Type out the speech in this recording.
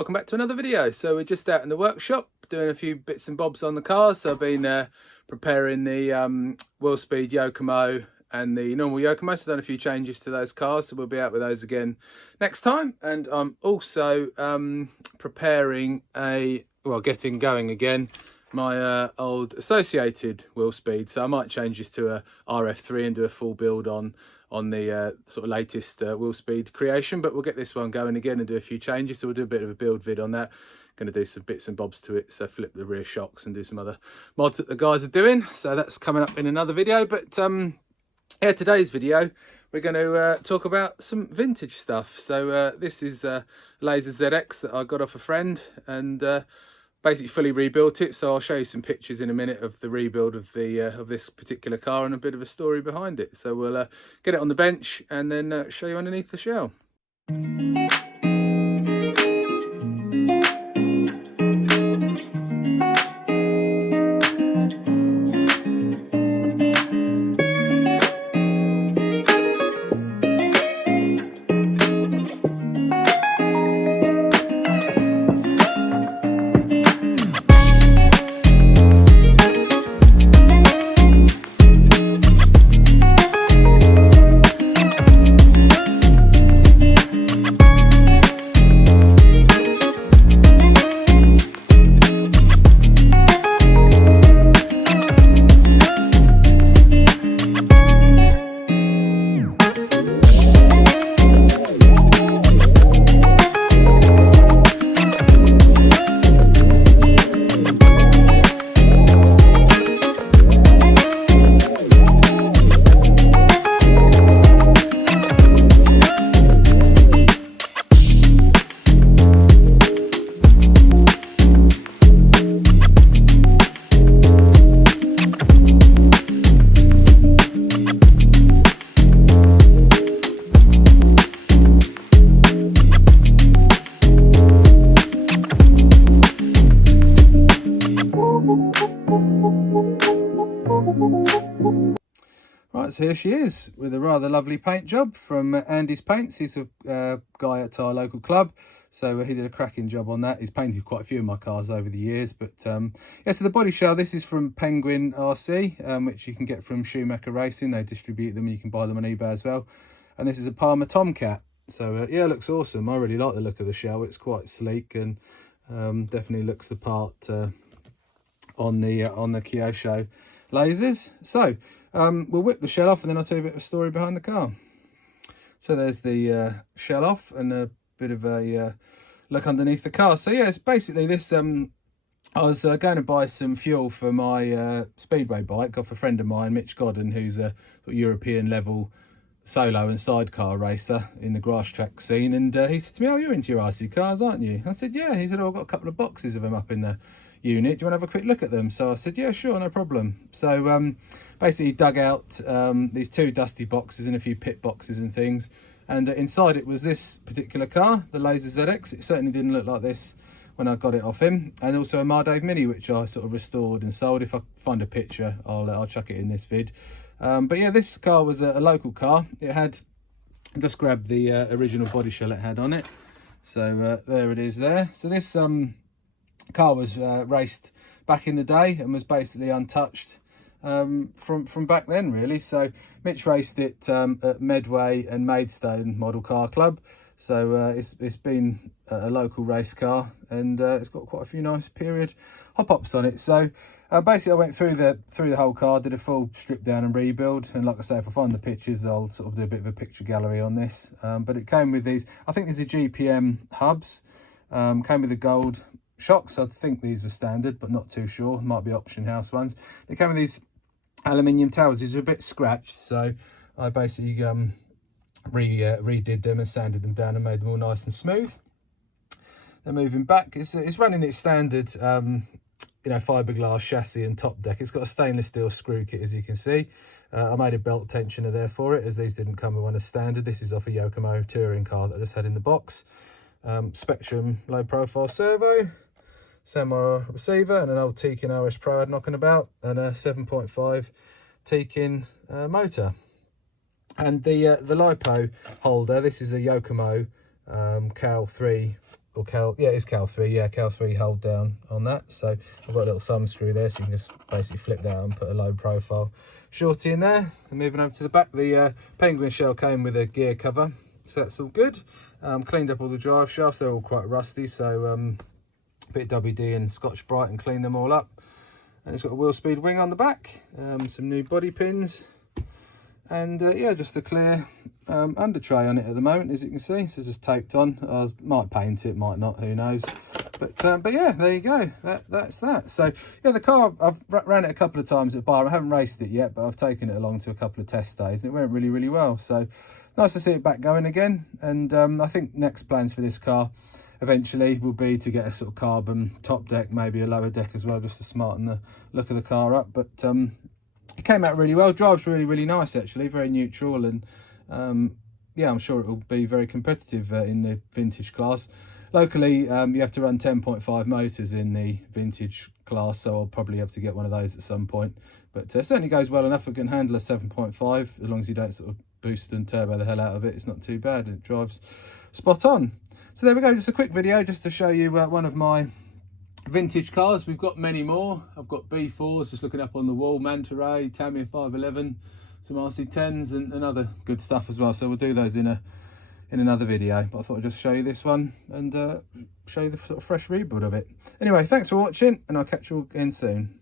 Welcome back to another video. So we're just out in the workshop doing a few bits and bobs on the car. So I've been preparing the wheel speed Yokomo and the normal Yokomo. So I've done a few changes to those cars, so we'll be out with those again next time. And I'm also preparing getting going again my old associated wheel speed. So I might change this to a RF3 and do a full build on the sort of latest wheel speed creation, but we'll get this one going again and do a few changes. So we'll do a bit of a build vid on that. Going to do some bits and bobs to it, so flip the rear shocks and do some other mods that the guys are doing. So that's coming up in another video. But yeah, today's video we're going to talk about some vintage stuff. So this is Lazer ZX that I got off a friend, and basically fully rebuilt it. So I'll show you some pictures in a minute of the rebuild of the of this particular car and a bit of a story behind it. So we'll get it on the bench and then show you underneath the shell. Right, so here she is with a rather lovely paint job from Andy's Paints. He's a guy at our local club, so he did a cracking job on that. He's painted quite a few of my cars over the years, but yeah, so the body shell, this is from Penguin RC, which you can get from Schumacher Racing. They distribute them and you can buy them on eBay as well. And this is a Parma Tomcat. So yeah, it looks awesome. I really like the look of the shell. It's quite sleek and definitely looks the part on the Kyosho Lazers. So we'll whip the shell off and then I'll tell you a bit of a story behind the car. So there's the shell off and a bit of a look underneath the car. So yeah, it's basically this. I was going to buy some fuel for my speedway bike off a friend of mine, Mitch Godden, who's a European level solo and sidecar racer in the grass track scene. And he said to me, "Oh, you're into your RC cars, aren't you?" I said, "Yeah." He said, "Oh, I've got a couple of boxes of them up in the unit. Do you want to have a quick look at them?" So I said, "Yeah, sure, no problem." So basically dug out these two dusty boxes and a few pit boxes and things, and inside it was this particular car, the Lazer ZX. It certainly didn't look like this when I got it off him, and also a Mardave Mini, which I sort of restored and sold. If I find a picture, I'll chuck it in this vid. But yeah, this car was a local car. It had, just grabbed the original body shell it had on it. So there it is there. So this car was raced back in the day and was basically untouched from back then, really. So Mitch raced it at Medway and Maidstone Model Car Club. So it's been a local race car, and it's got quite a few nice period hop-ups on it. So basically I went through the whole car, did a full strip down and rebuild, and like I say, if I find the pictures I'll sort of do a bit of a picture gallery on this. But it came with these, I think these are GPM hubs, came with the gold shocks. I think these were standard, but not too sure. Might be auction house ones. They came with these aluminium towers. These are a bit scratched, so I basically redid them and sanded them down and made them all nice and smooth. Then moving back, it's running its standard fiberglass chassis and top deck. It's got a stainless steel screw kit, as you can see. I made a belt tensioner there for it, as these didn't come with one as standard. This is off a Yokomo touring car that I just had in the box. Spectrum low profile servo, Samurai receiver, and an old Tekin RS Pro I had knocking about, and a 7.5 Tekin motor. And the LiPo holder, this is a Yokomo Cal 3 or Cal, yeah, it's Cal 3, yeah, Cal 3 hold down on that. So I've got a little thumb screw there, so you can just basically flip that out and put a low profile shorty in there. And moving over to the back, the penguin shell came with a gear cover, so that's all good. Cleaned up all the drive shafts, they're all quite rusty, so a bit of WD and Scotch Brite and clean them all up. And it's got a wheel speed wing on the back, some new body pins, and yeah, just a clear under tray on it at the moment, as you can see. So just taped on. I might paint it, might not, who knows. But yeah, there you go. That's that. So yeah, the car, I've ran it a couple of times at bar. I haven't raced it yet, but I've taken it along to a couple of test days, and it went really well. So nice to see it back going again. And I think next plans for this car eventually will be to get a sort of carbon top deck, maybe a lower deck as well, just to smarten the look of the car up. But it came out really well. Drives really nice, actually, very neutral, and yeah, I'm sure it will be very competitive in the vintage class. Locally, you have to run 10.5 motors in the vintage class, so I'll probably have to get one of those at some point. But certainly goes well enough. It can handle a 7.5, as long as you don't sort of boost and turbo the hell out of it. It's not too bad, and it drives spot on. So there we go, just a quick video just to show you one of my vintage cars. We've got many more. I've got B4s just looking up on the wall, Manta Ray, Tamiya 511, some RC10s and other good stuff as well. So we'll do those in another video, but I thought I'd just show you this one and show you the sort of fresh rebuild of it. Anyway, thanks for watching, and I'll catch you all again soon.